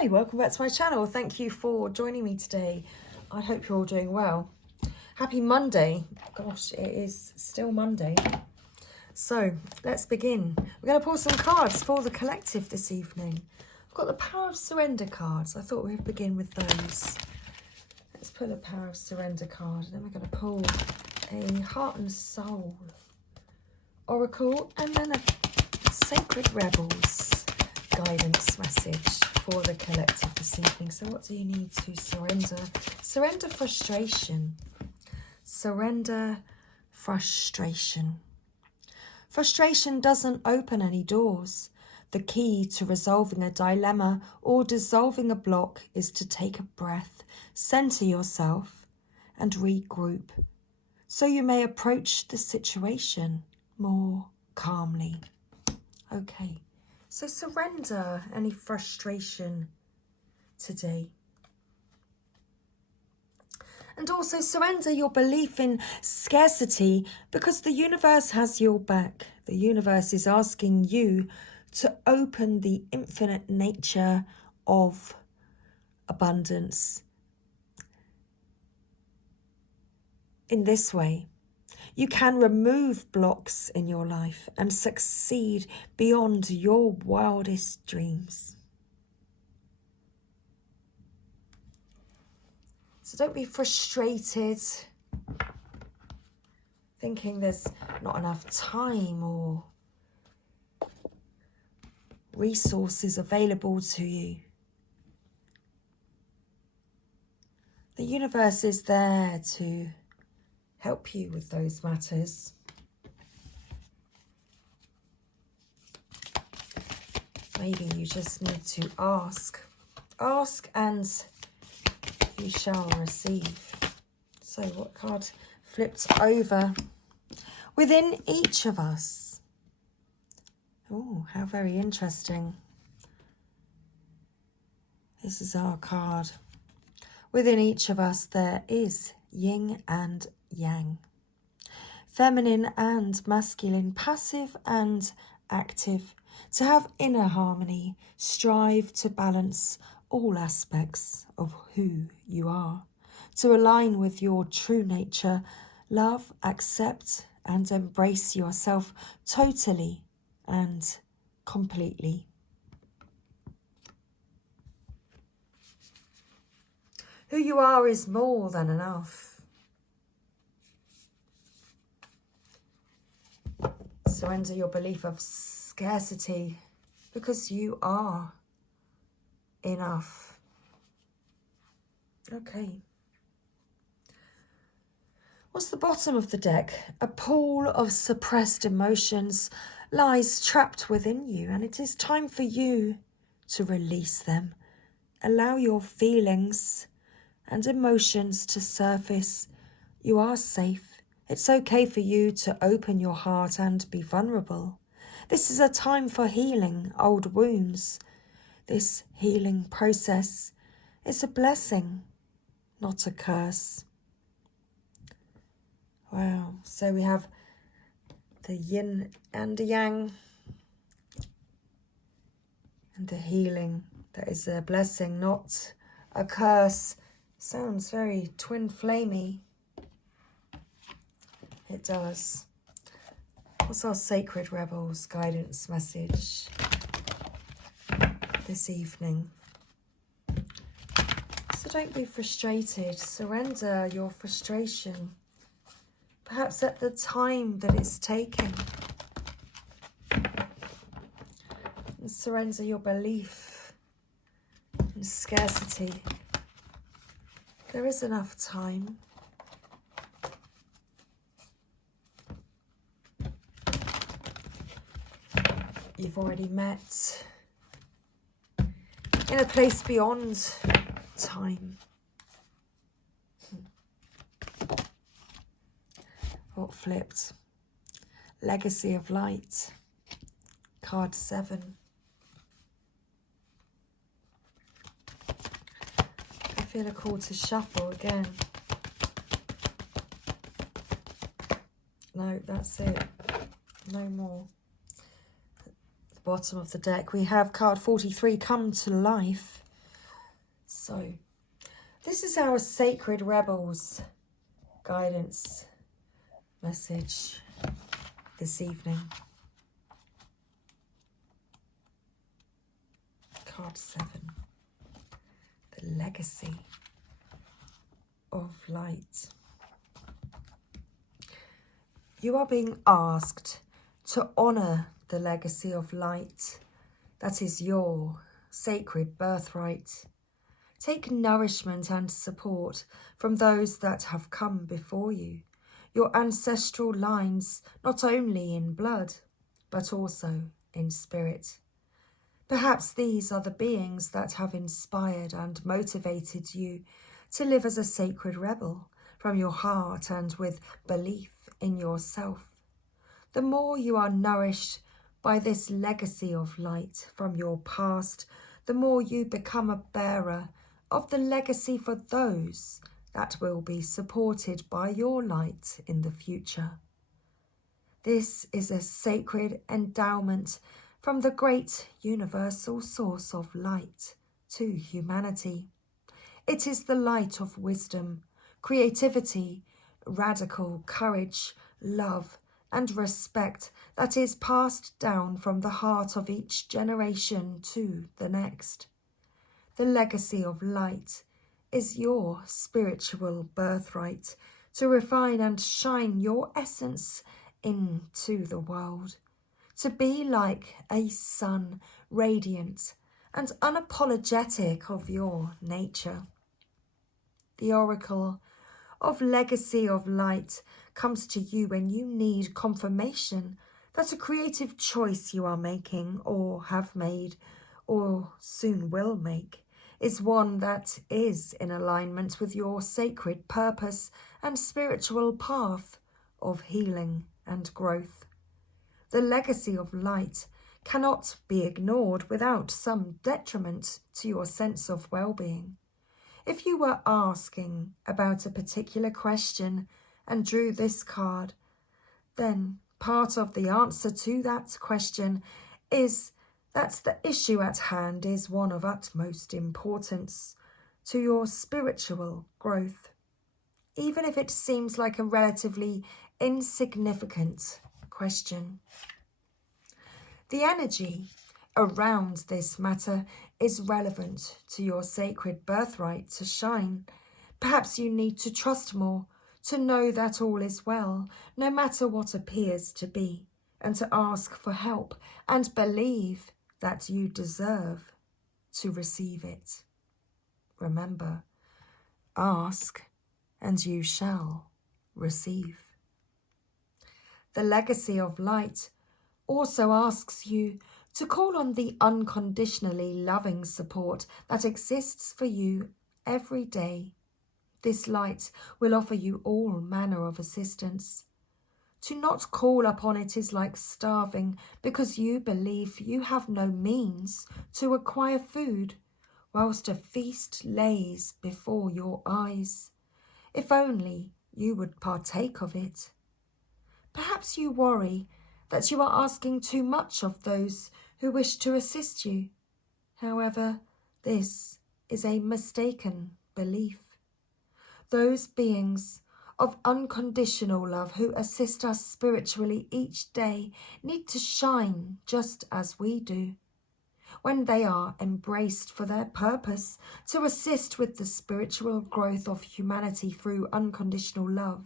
Hi, welcome back to my channel. Thank you for joining me today. I hope you're all doing well. Happy Monday. Gosh, it is still Monday. So let's begin. We're going to pull some cards for the collective this evening. I've got the Power of Surrender cards. I thought we'd begin with those. Let's pull the Power of Surrender card. And then we're going to pull a Heart and Soul Oracle and then a Sacred Rebels guidance message for the collective this evening. So what do you need to surrender? Surrender frustration. Surrender frustration. Frustration doesn't open any doors. The key to resolving a dilemma or dissolving a block is to take a breath, center yourself, and regroup, so you may approach the situation more calmly. Okay, so surrender any frustration today. And also surrender your belief in scarcity, because the universe has your back. The universe is asking you to open the infinite nature of abundance. In this way, you can remove blocks in your life and succeed beyond your wildest dreams. So don't be frustrated, thinking there's not enough time or resources available to you. The universe is there to help you with those matters. Maybe you just need to ask. Ask and you shall receive. So what card flipped over? Within each of us. Oh, how very interesting. This is our card. Within each of us there is yin and yang, feminine and masculine, passive and active. To have inner harmony, strive to balance all aspects of who you are, to align with your true nature, love, accept and embrace yourself totally and completely. Who you are is more than enough. Surrender your belief of scarcity, because you are enough. Okay. What's the bottom of the deck? A pool of suppressed emotions lies trapped within you, and it is time for you to release them. Allow your feelings and emotions to surface. You are safe. It's okay for you to open your heart and be vulnerable. This is a time for healing old wounds. This healing process is a blessing, not a curse. Wow, so we have the yin and the yang, and the healing that is a blessing, not a curse. Sounds very twin flamey. It does. What's our Sacred Rebels guidance message this evening? So don't be frustrated. Surrender your frustration. Perhaps at the time that it's taking. And surrender your belief in scarcity. There is enough time. You've already met in a place beyond time. What flipped? Legacy of Light. Card 7. I feel a call to shuffle again. No, that's it. No more. Bottom of the deck we have card 43, come to life. So, this is our Sacred Rebels guidance message this evening. Card 7. The legacy of light. You are being asked to honour the legacy of light that is your sacred birthright. Take nourishment and support from those that have come before you, your ancestral lines, not only in blood, but also in spirit. Perhaps these are the beings that have inspired and motivated you to live as a sacred rebel from your heart and with belief in yourself. The more you are nourished by this legacy of light from your past, the more you become a bearer of the legacy for those that will be supported by your light in the future. This is a sacred endowment from the great universal source of light to humanity. It is the light of wisdom, creativity, radical courage, love, and respect that is passed down from the heart of each generation to the next. The legacy of light is your spiritual birthright to refine and shine your essence into the world, to be like a sun, radiant and unapologetic of your nature. The oracle of legacy of light comes to you when you need confirmation that a creative choice you are making or have made or soon will make is one that is in alignment with your sacred purpose and spiritual path of healing and growth. The legacy of light cannot be ignored without some detriment to your sense of well-being. If you were asking about a particular question and drew this card, then part of the answer to that question is that the issue at hand is one of utmost importance to your spiritual growth, even if it seems like a relatively insignificant question. The energy around this matter is relevant to your sacred birthright to shine. Perhaps you need to trust more, to know that all is well, no matter what appears to be, and to ask for help and believe that you deserve to receive it. Remember, ask and you shall receive. The legacy of light also asks you to call on the unconditionally loving support that exists for you every day. This light will offer you all manner of assistance. To not call upon it is like starving because you believe you have no means to acquire food, whilst a feast lays before your eyes. If only you would partake of it. Perhaps you worry that you are asking too much of those who wish to assist you. However, this is a mistaken belief. Those beings of unconditional love who assist us spiritually each day need to shine just as we do. When they are embraced for their purpose to assist with the spiritual growth of humanity through unconditional love,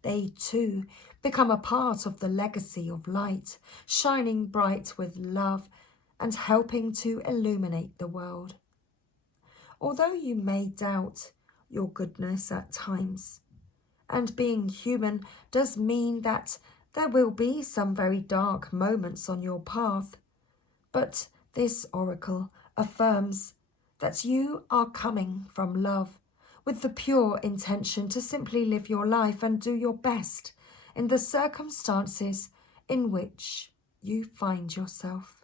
they too become a part of the legacy of light, shining bright with love and helping to illuminate the world. Although you may doubt your goodness at times, and being human does mean that there will be some very dark moments on your path, but this oracle affirms that you are coming from love, with the pure intention to simply live your life and do your best in the circumstances in which you find yourself.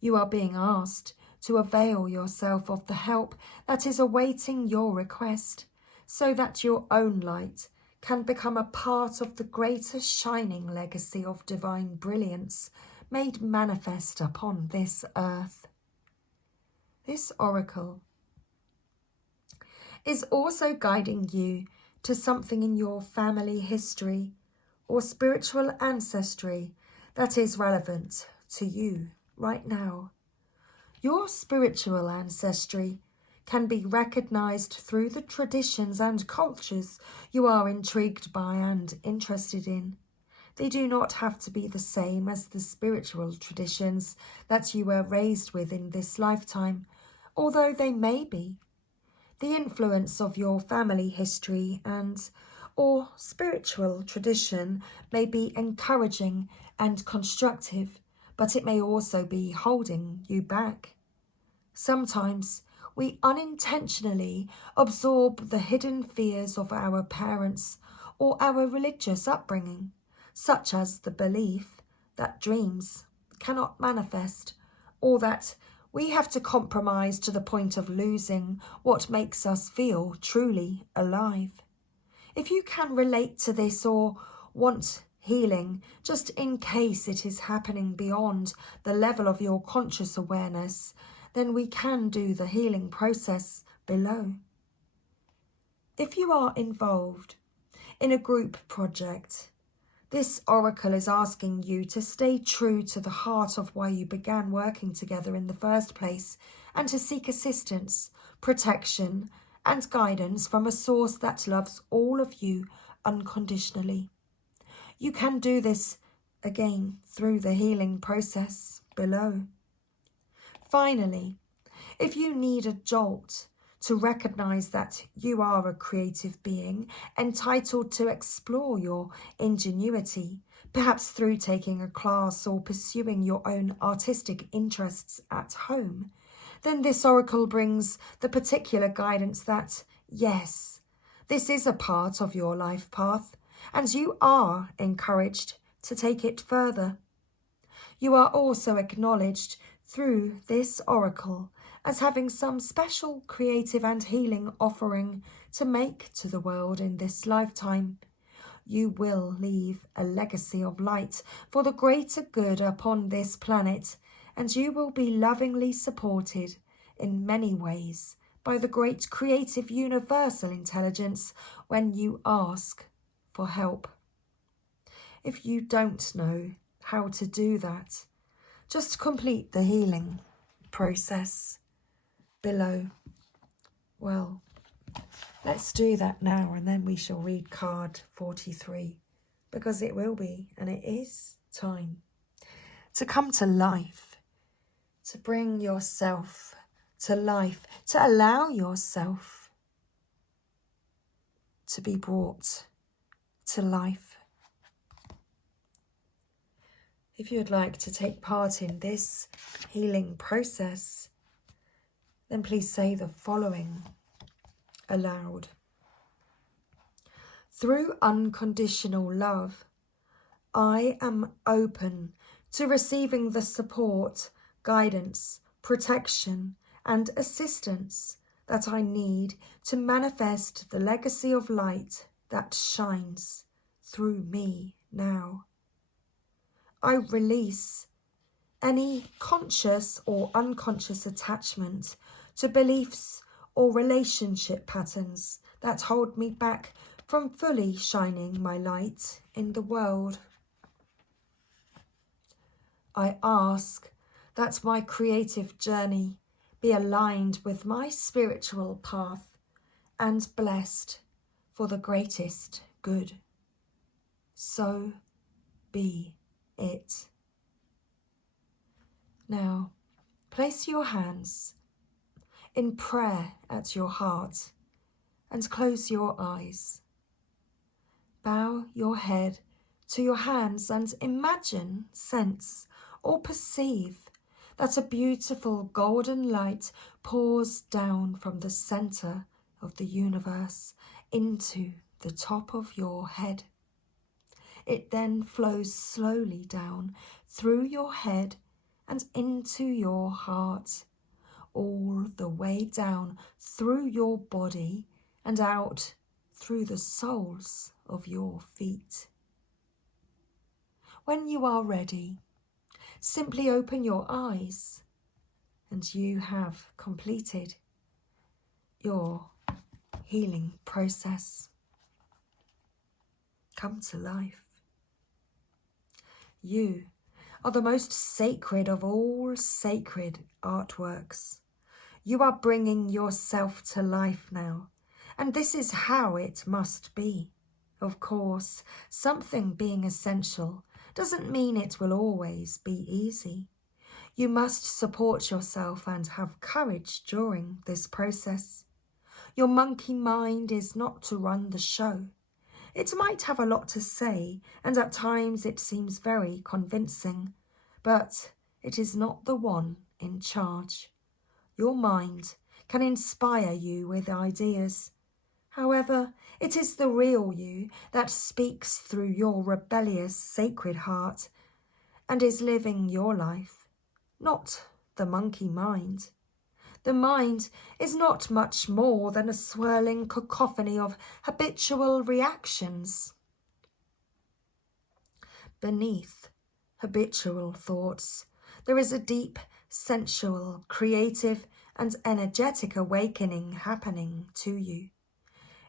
You are being asked to avail yourself of the help that is awaiting your request, so that your own light can become a part of the greater shining legacy of divine brilliance made manifest upon this earth. This oracle is also guiding you to something in your family history or spiritual ancestry that is relevant to you right now. Your spiritual ancestry can be recognized through the traditions and cultures you are intrigued by and interested in. They do not have to be the same as the spiritual traditions that you were raised with in this lifetime, although they may be. The influence of your family history or spiritual tradition may be encouraging and constructive, but it may also be holding you back. Sometimes we unintentionally absorb the hidden fears of our parents or our religious upbringing, such as the belief that dreams cannot manifest, or that we have to compromise to the point of losing what makes us feel truly alive. If you can relate to this or want healing, just in case it is happening beyond the level of your conscious awareness, then we can do the healing process below. If you are involved in a group project, this oracle is asking you to stay true to the heart of why you began working together in the first place and to seek assistance, protection, and guidance from a source that loves all of you unconditionally. You can do this again through the healing process below. Finally, if you need a jolt to recognize that you are a creative being entitled to explore your ingenuity, perhaps through taking a class or pursuing your own artistic interests at home, then this oracle brings the particular guidance that, yes, this is a part of your life path, and you are encouraged to take it further. You are also acknowledged through this oracle as having some special creative and healing offering to make to the world in this lifetime. You will leave a legacy of light for the greater good upon this planet, and you will be lovingly supported in many ways by the great creative universal intelligence when you ask for help. If you don't know how to do that, just complete the healing process below. Well, let's do that now, and then we shall read card 43, because it will be, and it is time to come to life, to bring yourself to life, to allow yourself to be brought to life. If you'd like to take part in this healing process, then please say the following aloud. Through unconditional love, I am open to receiving the support, guidance, protection, and assistance that I need to manifest the legacy of light that shines through me now. I release any conscious or unconscious attachment to beliefs or relationship patterns that hold me back from fully shining my light in the world. I ask that my creative journey be aligned with my spiritual path and blessed for the greatest good. So be it. Now, place your hands in prayer at your heart and close your eyes. Bow your head to your hands and imagine, sense, or perceive that a beautiful golden light pours down from the center of the universe into the top of your head. It then flows slowly down through your head and into your heart, all the way down through your body and out through the soles of your feet. When you are ready, simply open your eyes and you have completed your healing process. Come to life. You are the most sacred of all sacred artworks. You are bringing yourself to life now, and this is how it must be. Of course, something being essential doesn't mean it will always be easy. You must support yourself and have courage during this process. Your monkey mind is not to run the show. It might have a lot to say, and at times it seems very convincing, but it is not the one in charge. Your mind can inspire you with ideas. However, it is the real you that speaks through your rebellious sacred heart and is living your life, not the monkey mind. The mind is not much more than a swirling cacophony of habitual reactions. Beneath habitual thoughts, there is a deep, sensual, creative, and energetic awakening happening to you.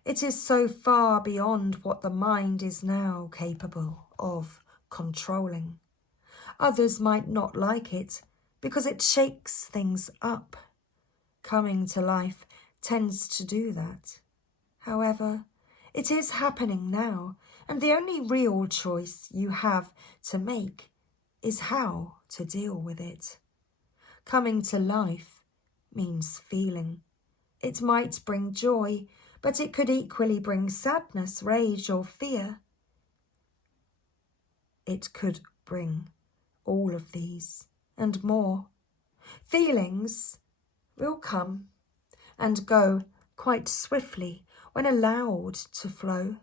It is so far beyond what the mind is now capable of controlling. Others might not like it because it shakes things up. Coming to life tends to do that. However, it is happening now, and the only real choice you have to make is how to deal with it. Coming to life means feeling. It might bring joy, but it could equally bring sadness, rage, or fear. It could bring all of these and more. Feelings will come and go quite swiftly when allowed to flow.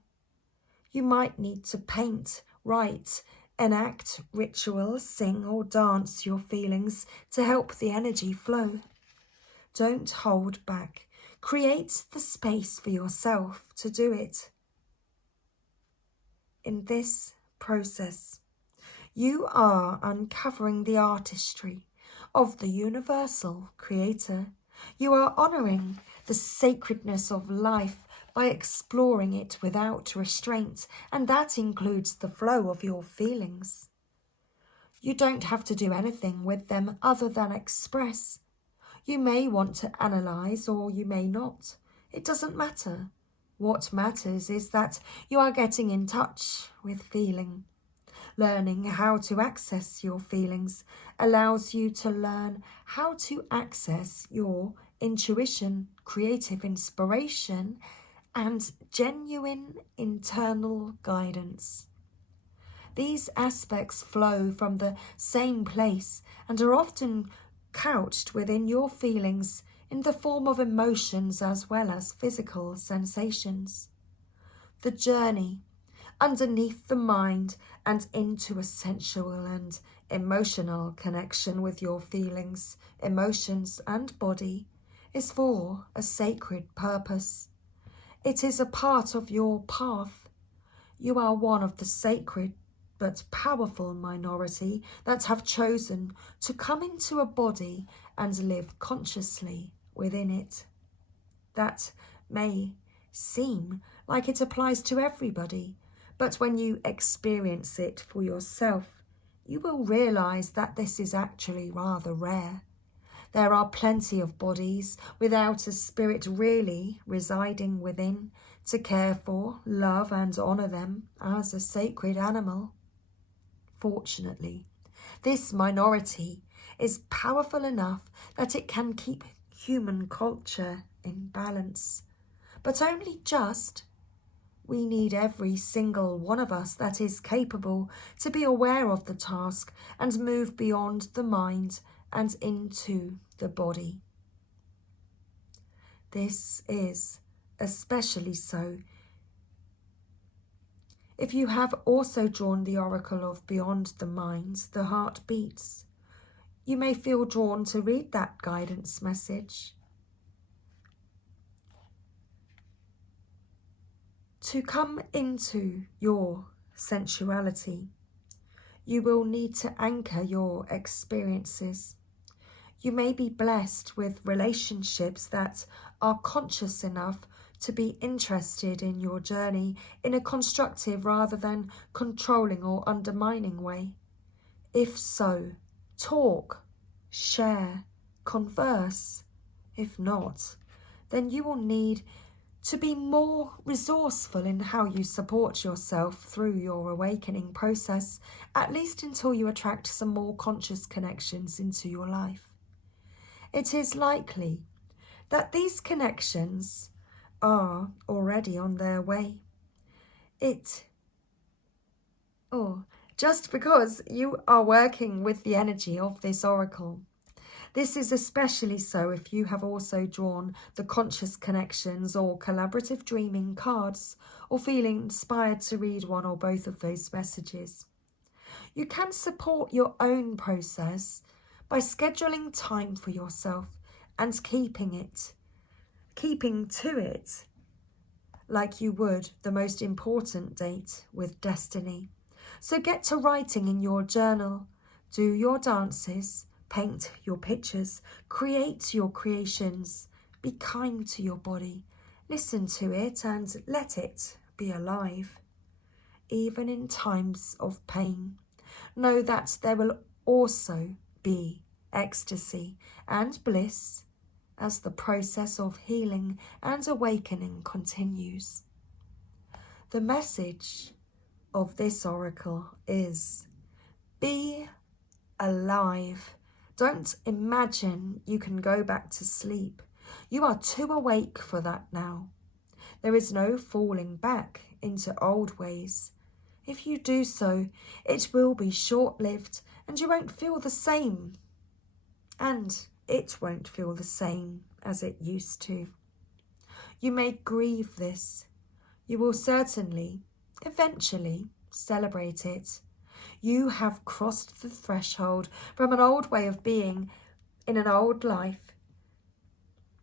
You might need to paint, write, enact, ritual, sing or dance your feelings to help the energy flow. Don't hold back. Create the space for yourself to do it. In this process, you are uncovering the artistry of the universal creator. You are honouring the sacredness of life by exploring it without restraint, and that includes the flow of your feelings. You don't have to do anything with them other than express. You may want to analyse or you may not. It doesn't matter. What matters is that you are getting in touch with feeling. Learning how to access your feelings allows you to learn how to access your intuition, creative inspiration, and genuine internal guidance. These aspects flow from the same place and are often couched within your feelings in the form of emotions as well as physical sensations. The journey underneath the mind and into a sensual and emotional connection with your feelings, emotions, and body is for a sacred purpose. It is a part of your path. You are one of the sacred but powerful minority that have chosen to come into a body and live consciously within it. That may seem like it applies to everybody, but when you experience it for yourself, you will realise that this is actually rather rare. There are plenty of bodies without a spirit really residing within to care for, love and honour them as a sacred animal. Fortunately, this minority is powerful enough that it can keep human culture in balance, but only just. We need every single one of us that is capable to be aware of the task and move beyond the mind and into the body. This is especially so if you have also drawn the oracle of Beyond the Mind, the Heart Beats. You may feel drawn to read that guidance message. To come into your sensuality, you will need to anchor your experiences. You may be blessed with relationships that are conscious enough to be interested in your journey in a constructive rather than controlling or undermining way? If so, talk, share, converse. If not, then you will need to be more resourceful in how you support yourself through your awakening process, at least until you attract some more conscious connections into your life. It is likely that these connections are already on their way. Just because you are working with the energy of this oracle. This is especially so if you have also drawn the conscious connections or collaborative dreaming cards, or feeling inspired to read one or both of those messages. You can support your own process by scheduling time for yourself and keeping to it like you would the most important date with destiny. So get to writing in your journal, do your dances, paint your pictures, create your creations, be kind to your body, listen to it and let it be alive. Even in times of pain, know that there will also be ecstasy and bliss as the process of healing and awakening continues. The message of this oracle is: be alive. Don't imagine you can go back to sleep. You are too awake for that now. There is no falling back into old ways. If you do so, it will be short-lived and you won't feel the same. And it won't feel the same as it used to. You may grieve this. You will certainly, eventually, celebrate it. You have crossed the threshold from an old way of being in an old life.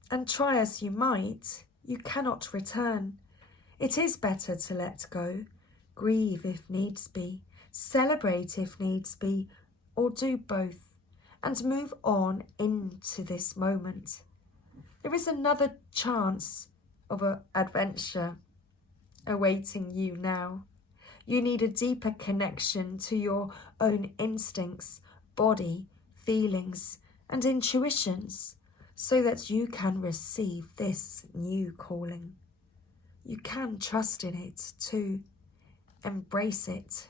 And try as you might, you cannot return. It is better to let go, grieve if needs be, celebrate if needs be, or do both, and move on into this moment. There is another chance of an adventure awaiting you now. You need a deeper connection to your own instincts, body, feelings, and intuitions so that you can receive this new calling. You can trust in it too, embrace it,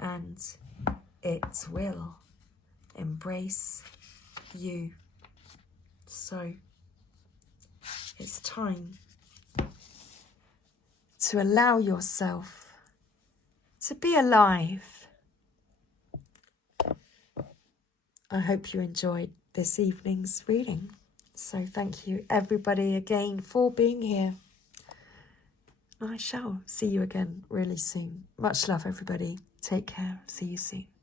and it will embrace you. So it's time to allow yourself to be alive. I hope you enjoyed this evening's reading. So thank you everybody again for being here. I shall see you again really soon. Much love everybody. Take care. See you soon.